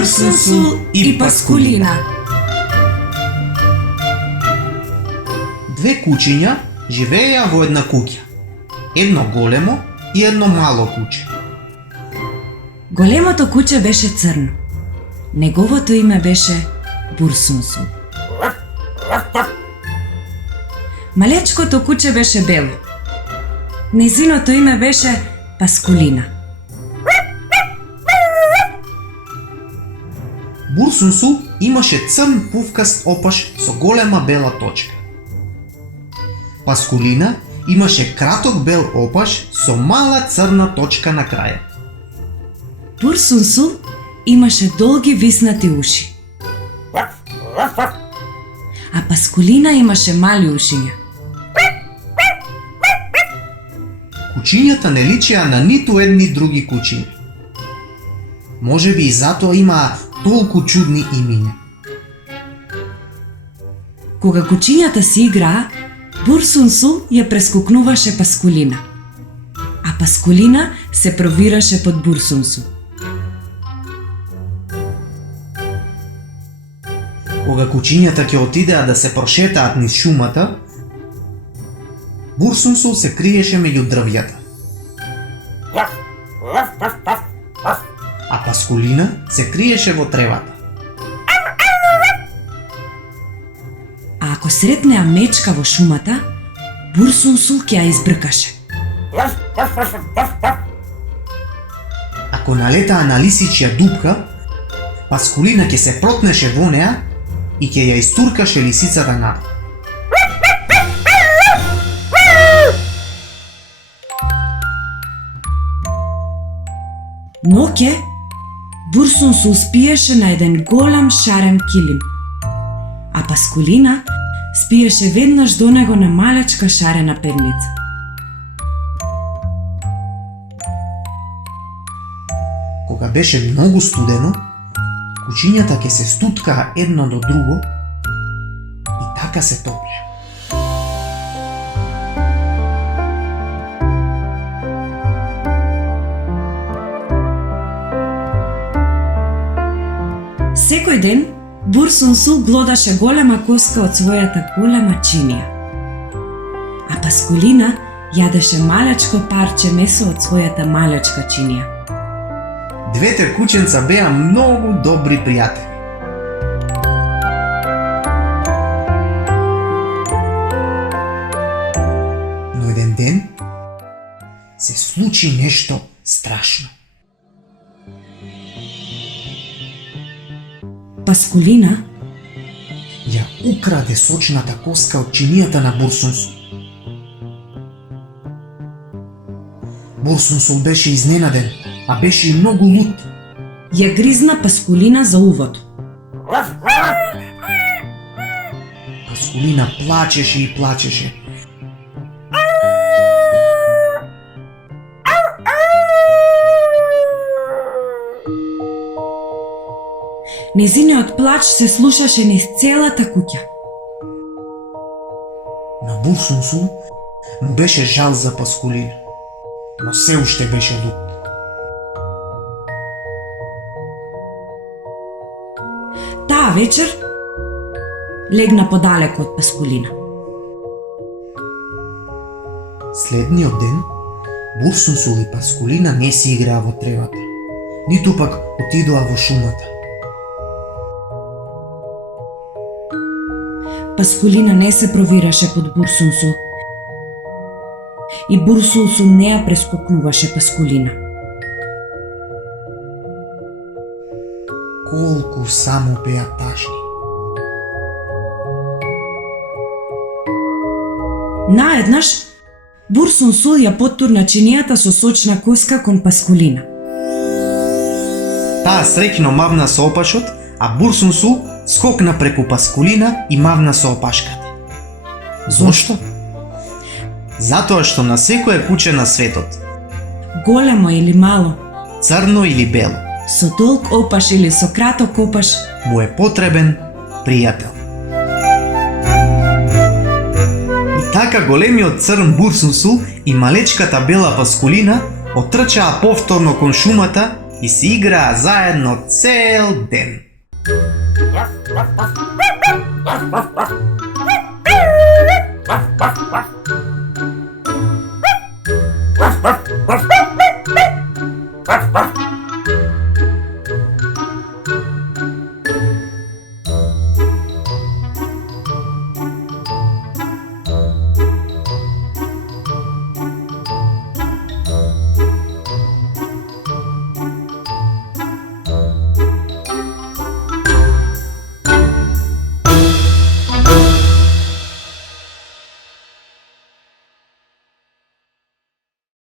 Бурсунсул и Паскулина. Две кучиња живееја во една куќа. Едно големо и едно мало куче. Големото куче беше црно. Неговото име беше Бурсунсул. Малечкото куче беше бело. Незиното име беше Паскулина. Бурсунсул имаше црн пувкаст опаш со голема бела точка. Паскулина имаше краток бел опаш со мала црна точка на крајот. Бурсунсул имаше долги виснати уши. А Паскулина имаше мали ушиња. Кучињата не личеа на ниту едни други кучиња. Можеби и затоа имаа толку чудни имиња. Кога кучињата си играа, Бурсунсул ја прескокнуваше Паскулина, а Паскулина се провираше под Бурсунсул. Кога кучињата ќе отидеа да се прошетаат низ шумата, Бурсунсул се криеше меѓу дрвјата. А Паскулина се криеше во тревата. А ако сретнеа мечка во шумата, Бурсунсул ќе ја избркаше. Ако налетаа на лисичја дупка, Паскулина ќе се протнеше во неа и ќе ја истуркаше лисицата надолу. Ноќе, Бурсунсул спиеше на еден голем шарен килим, а Паскулина спиеше веднаш до него на малечка шарена перница. Кога беше многу студено, кучињата ќе се стуткаа едно до друго и така се топлеа. Секој ден Бурсунсул глодаше голема коска од својата голема чинија, а Паскулина јадеше малечко парче месо од својата малечка чинија. Двете кученца беа многу добри пријатели. Но еден ден се случи нешто страшно. Паскулина Ја украде сочната коска од чинијата на Бурсунсул. Бурсунсул беше изненаден, а беше и многу лут. ја гризна Паскулина за увото. Паскулина плачеше и плачеше. Незиниот плач се слушаше низ целата куќа. На Бурсунсул му беше жал за Паскулина, но се уште беше лут. Таа вечер легна подалеку од Паскулина. Следниот ден, Бурсунсул и Паскулина не си играа во тревата, ниту пак отидоа во шумата. Паскулина не се провираше под Бурсунсул и Бурсунсул не ја прескокнуваше Паскулина. Колку само беа тажни. Наеднаш, Бурсунсул ја поттурна чинијата со сочна коска кон Паскулина. Таа среќно мавна со опашот, а Бурсунсул скокна преку Паскулина и мавна со опашката. Зошто? Затоа што на секое куче на светот, Големо или мало, црно или бело, со долг опаш или со краток опаш, му е потребен пријател. И така големиот црн Бурсунсул и малечката бела Паскулина отрчаа повторно кон шумата и си играа заедно цел ден.